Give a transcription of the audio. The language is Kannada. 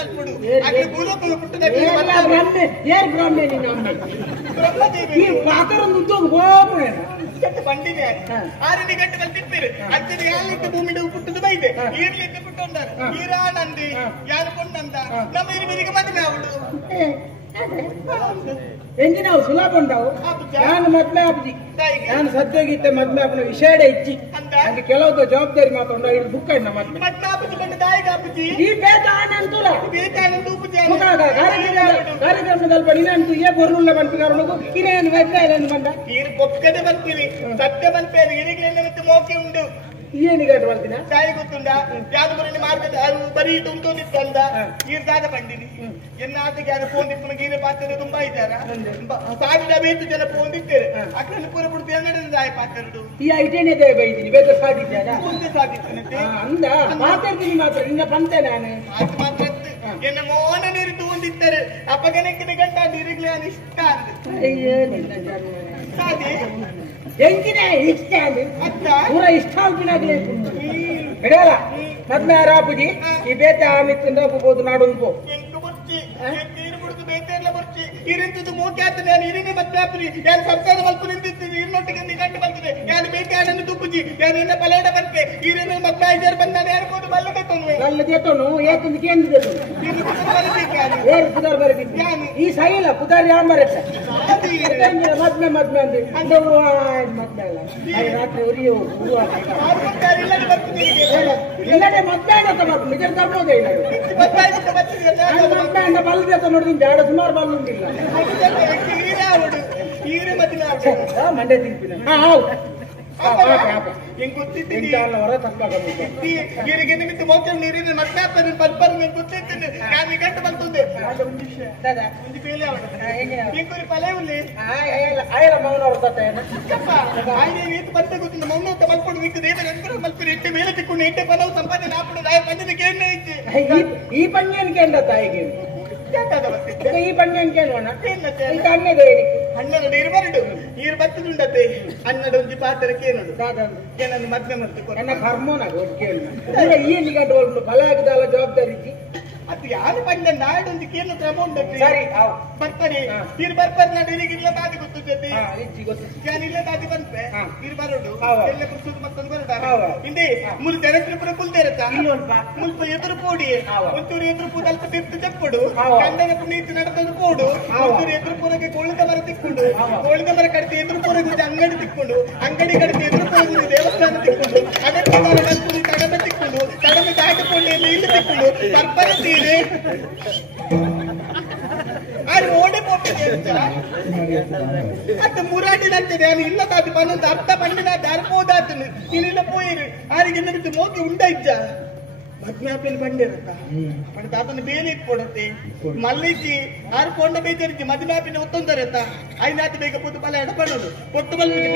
ಬಲ್ಪುಡು ಅಲ್ಲಿ ಭೂಲೋಕ ಪುಟ್ಟದ ಬ್ರಾಹ್ಮಣ ಬ್ರಹ್ಮದೇವಿ ಮಾತಾಡೊಂದು ಉದ್ಯೋಗ ಹೋಗ್ಬಿಡ ಪಂಡಿದೆ ಆರನೇ ಗಂಟೆ ಬಲ್ತಿರ್ತಾರೆ ಅಜ್ಜನ ಯಾಲಿದ್ದ ಭೂಮಿ ಪುಟ್ಟದು ಬೈದೆ ಈರ್ಲಿದ್ದ ಪುಟ್ಟೊಂದಾರ ಈರಾನಂದಿ ಯಾರು ಕೊಂಡಂದ ನಮ್ಮ ಇರುವಿಗೆ ಮದುವೆ ಅವಳು ಎಂಜಿನ ಸುಲಭ ಉಂಟಾವು ನಾನು ಮದ್ಮೆ ಆಪಜಿ ನಾನು ಸದ್ಯೋಗಿತ್ತೆ ಮದ್ಮೆ ಆಪನ ವಿಷಯ ಇಚ್ಚಿ ನನಗೆ ಕೆಲವು ಜವಾಬ್ದಾರಿ ಮಾತಾಡ ಇದು ಬುಕ್ ಆಯ್ತು ಮದ್ಮೆ ಈ ಬೇತ ಆನಂತುಲ ಕಾರ್ಯಕ್ರಮದಲ್ಲಿ ನೀನಂತೂ ಏ ಬರುಲ್ಲ ಬಂಟಿಗಾರನಿಗೂ ಇರೇನು ಮದ್ಮೆ ಬಂದ ಬೊಕ್ಕದೆ ಬರ್ತೀವಿ ಸತ್ಯ ಬಂತೇನೆ ಇರಿಗಿನ ಮೋಕೆ ಉಂಟು ಏನಿಗಾಟ ಬರ್ತೀನ ಸಾಯಿ ಗೊತ್ತುಂಡ ಯಾವ್ದು ಬರೀ ಮಾರ್ಗದ ಬರೀ ಉಂಟು ನಿಂತಂದ ಈರ್ದಾದ ಬಂದಿನಿ ಎನ್ನಾದಿಗೆ ಅದು ಫೋನ್ ಇತ್ತು ಗೀರೆ ಪಾತ್ರ ತುಂಬಾ ಇದ್ದಾರ ಸಾವಿರ ಬೇತು ಜನ ಫೋನ್ ಇದ್ದೇವೆ ಅಕ್ಕನ ಪೂರ ಬಿಡ್ತು ಎರಡರಿಂದ ಆಯ್ ಪಾತ್ರರು ಈ ಐಟೇನೇ ದೇವ ಬೈದಿನಿ ಬೇಗ ಸಾಧಿದ್ದಾರ ಮುಂದೆ ಸಾಧಿಸ್ತೇನೆ ಅಂದ ಮಾತಾಡ್ತೀನಿ ಮಾತ್ರ ಇನ್ನ ಬಂತೆ ನಾನು ಅದು ಮಾತ್ರ ಎನ್ನ ಮೋನ ನೀರು ತಗೊಂಡಿದ್ದಾರೆ ಅಪಗನಕ್ಕಿನ ಗಂಟ ನೀರಿಗ್ಲೇ ಇಷ್ಟ ಅಂತ ಸಾಧಿ ಎಂಕಿನೇ ಇಷ್ಟ ಅಂದ್ರೆ ಅತ್ತ ಪೂರ ಇಷ್ಟ ಆಗ್ಬಿಡಾಗ್ಲೇ ಬಿಡಲ್ಲ ಮದ್ಮೆ ಆರಾಪುಜಿ ಈ ಬೇತೆ ಆಮಿತ್ತಿಂದ ಹೋಗ್ಬೋದು ನಾಡೊಂದು ನೀರು ಬಿಡುದು ಬೇತೆ ಎಲ್ಲ ಬರ್ಚಿ ಇರಿಂತದ್ದು ಮೂಕೆ ಆಗ್ತದೆ ನಾನು ಇರಿನೇ ಮತ್ತೆ ಆಪುರಿ ಯಾರು ಸಂಸಾರ ಮಲ್ಪ ನಿಂತಿರ್ತೀನಿ ಇನ್ನೊಟ್ಟಿಗೆ ಗಂಟೆ ಬರ್ತದೆ ಯಾರು ಬೇಕೆ ಆನಂದ ತುಪ್ಪುಜಿ ಯಾರು ಇನ್ನ ಪಲೇಡ ಬರ್ತೆ ಇರಿನ ಮತ್ತೆ 5 ಬಂದ ಯಾರು ಬೋದು ಬಲ್ಲ ಬೇತೋನು ಬಲ್ಲ ದೇತೋನು ಏಕಂದು ಕೇಂದ್ರ ದೇತೋನು ಏರು ಪುದಾರ್ ಬರಬೇಕು ಈ ಸೈಲ ಪುದಾರ್ ಯಾಮರಟ್ಟ ಮದ್ಮೆ ಮದ್ಮೆ ಅಂದ್ರೆ ಮದ್ಮೆ ಅಲ್ಲ ರಾತ್ರಿ ಉರಿಯೋ ಇಲ್ಲದೆ ಮದ್ಮೆ ಅಂತ ಬರ್ತೀನಿ ನಿಜ ತರ್ಬೋದೇ ಇಲ್ಲ ಮದ್ಮೆ ಅಂತ ಬಲ್ ದೇತ ನೋಡಿದ್ರೆ ಬೇಡ ಸುಮಾರು ಬಲ್ ಉಂಟಿಲ್ಲ ಮಂಡ್ಯ ತಿಂತೀನಿ ಹೆಂಗ್ ಗೊತ್ತಿದ್ದೀನಿ ಹೊರ ತಪ್ಪಾಗುತ್ತೆ ಈರಿಗೆ ನಿಮಿತ್ತ ಮೋಕೆ ನೀರಿನ ಮತ್ತೆ ಆಗ್ತಾನೆ ಪಲ್ಪರ್ ನಿಂಗೆ ಗೊತ್ತಿರ್ತೀನಿ ನಾನು ಗಂಟೆ ಬರ್ತದೆ ಒಂದು ಬೇಲೆ ಅವಳು ಪಲೆ ಉಲ್ಲಿ ಆಯಲ ಮೌನ ಹೊರತಟ್ಟೆ ಆಯ್ತು ಬರ್ತೆ ಗೊತ್ತಿಲ್ಲ ಮೌನ ಅಂತ ಮಲ್ಕೊಂಡು ನಿಂತು ದೇವರ ಮಲ್ಪರಿ ಎಟ್ಟೆ ಮೇಲೆ ತಿಕ್ಕೊಂಡು ಎಟ್ಟೆ ಪಲವು ಸಂಪಾದನೆ ಹಾಕೊಂಡು ಬಂದಿದ್ದಕ್ಕೆ ಏನೇ ಇಚ್ಚಿ ಈ ಪಣ್ಯನಿಗೆ ಎಂದ ತಾಯಿಗೆ ಈ ಪಣ್ಯನಿಗೆ ಈಗ ಅನ್ನದ ಹಣ್ಣದ ಇರಬಾರದು ನೀರು ಬತ್ತದುಂಡತೆ ಅನ್ನದ ಒಂದು ಪಾತ್ರಕ್ಕೆ ಏನದು ಏನನ್ನು ಮದ್ಮೆ ಮಾಡ್ತು ನನ್ನ ಕರ್ಮೋನಾಗ ಈ ನಿಗಂಟು ಬಲ ಆಗದಲ್ಲ ಜವಾಬ್ದಾರಿ ಅದು ಯಾರು ಬಂದ ನಾಡೊಂದು ಕೇಳು ಕ್ರಮ ಉಂಟು ಸರಿ ಬರ್ತಾರೆ ನೀರು ಬರ್ಬಾರ್ದು ನಾನು ಇರಿಗಿಲ್ಲ ದಾದಿ ಗೊತ್ತಿದ್ದೆ ಯಾನಿಲ್ಲ ದಾದಿ ಬಂತೆ ನೀರು ಬರೋದು ಎಲ್ಲ ಕುರ್ಸೋದು ಮತ್ತೊಂದು ಬರೋದು ಹಿಂದೆ ಮುಲ್ ತೆರಸ್ಪುರ ಕುಲ್ದೇರತ್ತ ಮುಲ್ಪ ಎದುರು ಪೋಡಿ ಒಂಚೂರು ಎದುರು ಪೂದ ಅಲ್ಪ ತಿರ್ತು ಚಪ್ಪಡು ಗಂಡನ ಪುನೀತಿ ನಡೆದದು ಪೋಡು ಒಂಚೂರು ಎದುರು ಪೂರಕ್ಕೆ ಕೋಳಿದ ಮರ ತಿಕ್ಕೊಂಡು ಕೋಳಿದ ಮರ ಕಡಿತೆ ಎದುರು ಪೂರಕ್ಕೆ ಅಂಗಡಿ ತಿಕ್ಕೊಂಡು ಅಂಗಡಿ ಕಡಿತೆ ಎದುರು ಪೂರಕ್ಕೆ ದೇವಸ್ಥಾನ ತಿಕ್ಕೊಂಡು ಅಗತ್ಯ ಕಡಮೆ ತಿಕ್ಕೊಂಡು ಕಡಮೆ ದಾಟಿಕೊಂಡು ಇಲ್ಲಿ ತಿಕ್ಕೊಂಡು ಬರ್ಬರ ಅದು ಓಡಿ ಅದು ಮುರಾಡಿನಂತೆ ನಾನು ಇಲ್ಲದಾದ ಬಂದ ಅರ್ಥ ಪಂಡಿನ ಅರ್ಬೋದಾತ ನೀನಿಲ್ಲ ಪೋಯಿರು ಆರಿಗೆ ನಿಮಿತ್ತ ಮೋಗಿ ಉಂಡಾಯ್ತ ಮದ್ಮ್ಯಾಪಿನ ಬಂಡಿರತ್ತ ಪಂಡ ತಾತನ ಬೇಲಿ ಇಟ್ಕೊಡತ್ತೆ ಮಲ್ಲಿಜಿ ಆರು ಕೊಂಡ ಬೇಜರಿಜಿ ಮದ್ಮ್ಯಾಪಿನ ಒತ್ತೊಂದರತ್ತ ಐನಾತ ಬೇಗ ಪುತ್ತು ಬಲ ಎಡಪಡೋದು ಪೊಟ್ಟು ಬಲ್ಪಿಗೆ